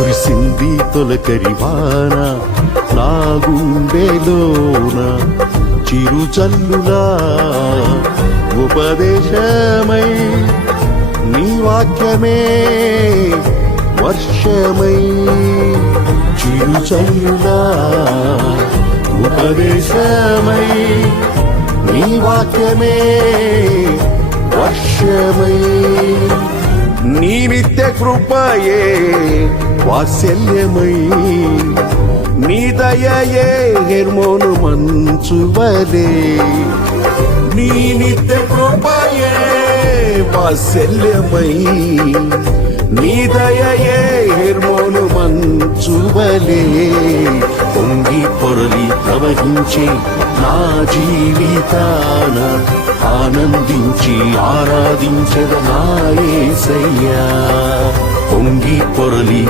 కురిసింది తొలకరివాన నా గుండెలోన చిరుచల్లులా ఉపదేశమై నీ వాక్యమే వర్షమై చిరుచల్లులా ఉపదేశమై నీ వాక్యమే వర్షమై నీ నిత్య కృపయే వాత్సల్యమై నీ దయయే హెర్మోను మంచువలే నీ నిత్య కృపయే వాత్సల్యమై నీ దయయే హెర్మోను మంచువలే పొంగి పొరలి ప్రవహించే నా జీవితాన ఆనందించి ఆరాధించద నా యేసయ్యా పొంగి పొరలి